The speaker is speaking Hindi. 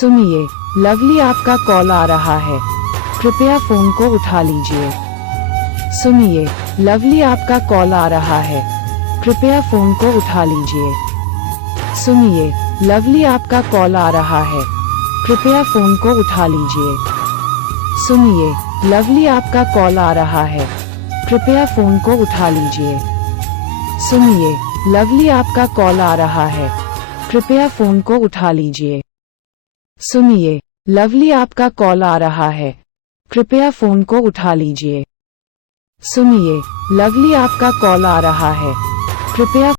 सुनिए, लवली आपका कॉल आ रहा है, कृपया फोन को उठा लीजिए। सुनिए, लवली आपका कॉल आ रहा है, कृपया फोन को उठा लीजिए। सुनिए, लवली आपका कॉल आ रहा है, कृपया फोन को उठा लीजिए। सुनिए, लवली आपका कॉल आ रहा है, कृपया फोन को उठा लीजिए। सुनिए, लवली आपका कॉल आ रहा है, कृपया फोन को उठा लीजिए। सुनिए, लवली आपका कॉल आ रहा है, कृपया फोन को उठा लीजिए। सुनिए, लवली आपका कॉल आ रहा है, कृपया